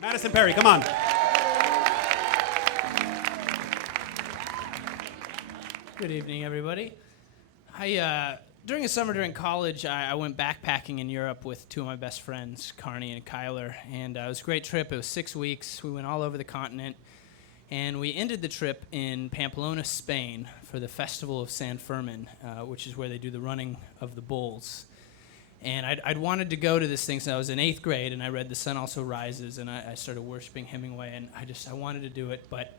Madison Perry, come on. Good evening, everybody. During a summer during college, I went backpacking in Europe with two of my best friends, Carney and Kyler, and it was a great trip. It was 6 weeks. We went all over the continent, and we ended the trip in Pamplona, Spain, for the Festival of San Fermin, which is where they do the running of the bulls. And I'd wanted to go to this thing since I was in 8th grade, and I read The Sun Also Rises, and I started worshiping Hemingway, and I wanted to do it, but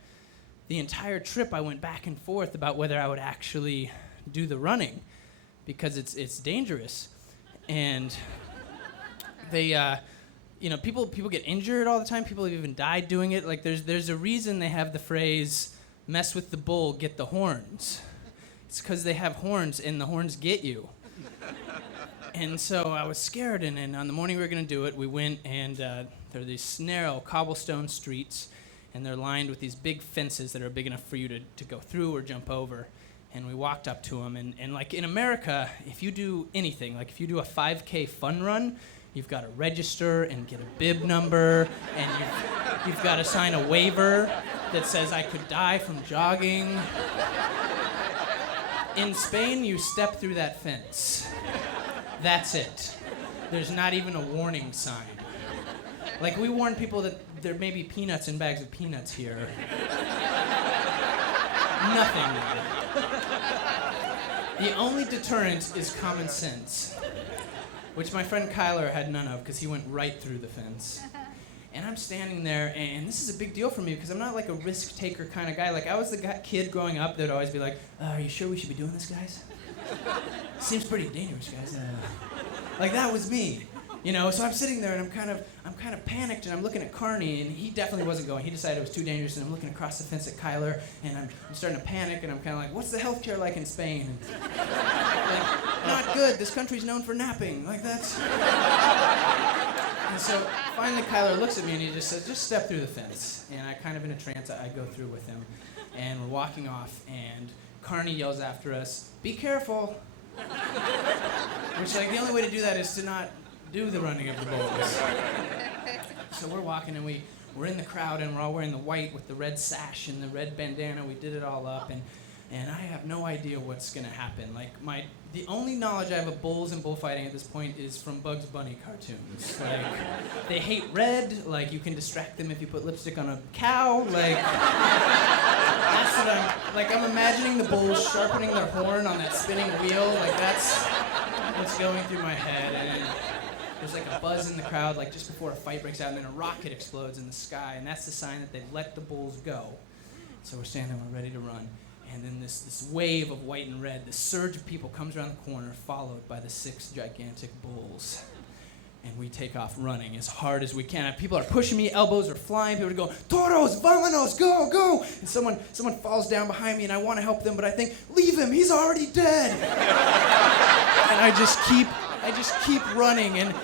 the entire trip I went back and forth about whether I would actually do the running, because it's dangerous. And they, people get injured all the time. People have even died doing it. Like there's a reason they have the phrase, mess with the bull, get the horns. It's because they have horns, and the horns get you. And so I was scared, and on the morning we were going to do it, we went, and there are these narrow cobblestone streets, and they're lined with these big fences that are big enough for you to go through or jump over. And we walked up to them, and like in America, if you do anything, like if you do a 5K fun run, you've got to register and get a bib number, and you've got to sign a waiver that says I could die from jogging. In Spain, you step through that fence. That's it. There's not even a warning sign. Like, we warn people that there may be peanuts in bags of peanuts here. Nothing. The only deterrent is common sense, which my friend Kyler had none of because he went right through the fence. And I'm standing there, and this is a big deal for me because I'm not like a risk-taker kind of guy. Like, I was the kid growing up that would always be like, are you sure we should be doing this, guys? Seems pretty dangerous, guys. Like, that was me. You know, so I'm sitting there, and I'm kind of panicked, and I'm looking at Carney, and he definitely wasn't going. He decided it was too dangerous, and I'm looking across the fence at Kyler, and I'm starting to panic, and I'm kind of like, what's the healthcare like in Spain? And, like, not good. This country's known for napping. Like, that's... And so finally Kyler looks at me, and he just says, just step through the fence. And I kind of in a trance, I go through with him, and we're walking off, and Carney yells after us, be careful. Which, like, the only way to do that is to not do the running of the bulls. So we're walking, and we're in the crowd, and we're all wearing the white with the red sash and the red bandana. We did it all up, and I have no idea what's going to happen. Like, the only knowledge I have of bulls and bullfighting at this point is from Bugs Bunny cartoons. Like, they hate red. Like, you can distract them if you put lipstick on a cow. Like, that's what I'm imagining the bulls sharpening their horn on that spinning wheel. Like, that's what's going through my head. And there's like a buzz in the crowd, like just before a fight breaks out, and then a rocket explodes in the sky, and that's the sign that they've let the bulls go. So we're standing there, we're ready to run. And then this wave of white and red, this surge of people comes around the corner, followed by the 6 gigantic bulls. And we take off running as hard as we can. People are pushing me, elbows are flying, people are going, Toros, vámonos, go, go! And someone falls down behind me, and I want to help them, but I think, leave him, he's already dead! And I just keep running, and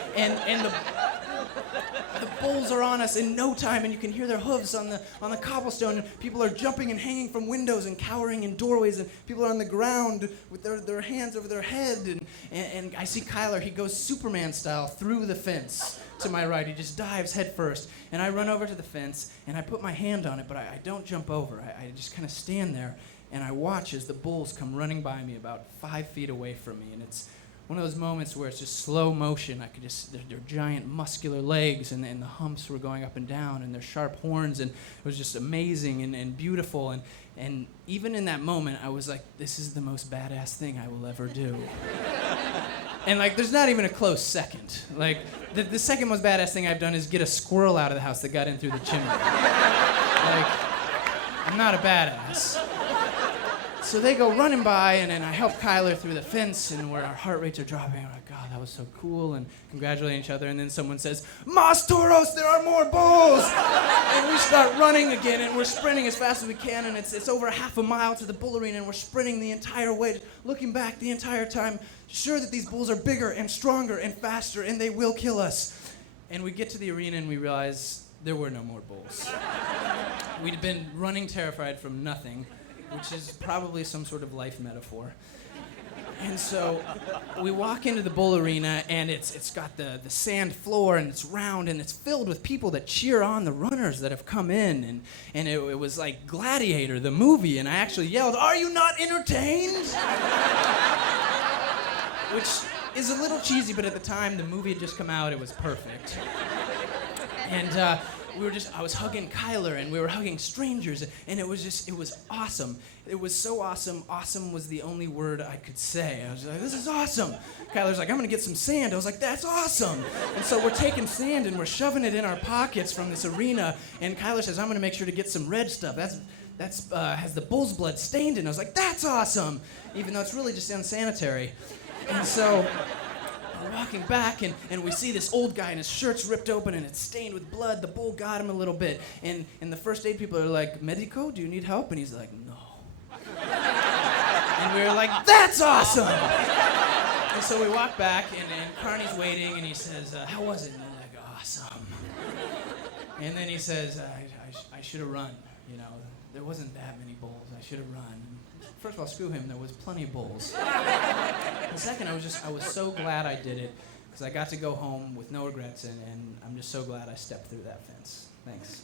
the bulls are on us in no time, and you can hear their hooves on the cobblestone, and people are jumping and hanging from windows and cowering in doorways, and people are on the ground with their hands over their head, and I see Kyler, he goes Superman style through the fence to my right. He just dives head first, and I run over to the fence, and I put my hand on it, but I don't jump over. I just kind of stand there, and I watch as the bulls come running by me about 5 feet away from me, and it's one of those moments where it's just slow motion. I could just, their giant muscular legs, and the humps were going up and down, and their sharp horns, and it was just amazing and beautiful. And even in that moment, I was like, this is the most badass thing I will ever do. And like, there's not even a close second. Like, the second most badass thing I've done is get a squirrel out of the house that got in through the chimney. Like, I'm not a badass. So they go running by, and then I help Kyler through the fence, and where our heart rates are dropping. I'm like, God, that was so cool, and congratulating each other. And then someone says, Mas toros, there are more bulls! And we start running again, and we're sprinting as fast as we can, and it's over half a mile to the bull arena, and we're sprinting the entire way, looking back the entire time, sure that these bulls are bigger and stronger and faster, and they will kill us. And we get to the arena, and we realize there were no more bulls. We'd been running terrified from nothing, which is probably some sort of life metaphor. And so we walk into the bull arena, and it's got the sand floor, and it's round, and it's filled with people that cheer on the runners that have come in. And it was like Gladiator, the movie, and I actually yelled, "Are you not entertained?" Which is a little cheesy, but at the time, the movie had just come out. It was perfect. And I was hugging Kyler, and we were hugging strangers, and it was awesome. It was so awesome. Awesome was the only word I could say. I was like, this is awesome. Kyler's like, I'm gonna get some sand. I was like, that's awesome. And so we're taking sand and we're shoving it in our pockets from this arena, and Kyler says, I'm gonna make sure to get some red stuff. That's has the bull's blood stained in it. I was like, that's awesome, even though it's really just unsanitary. And so we're walking back, and we see this old guy, and his shirt's ripped open, and it's stained with blood. The bull got him a little bit. And the first aid people are like, Medico, do you need help? And he's like, no. And we were like, that's awesome! And so we walk back, and Carney's waiting, and he says, how was it? And we're like, awesome. And then he says, I should have run. You know, there wasn't that many bulls. I should have run. First of all, screw him, there was plenty of bulls. And second, I was so glad I did it, because I got to go home with no regrets, and I'm just so glad I stepped through that fence. Thanks.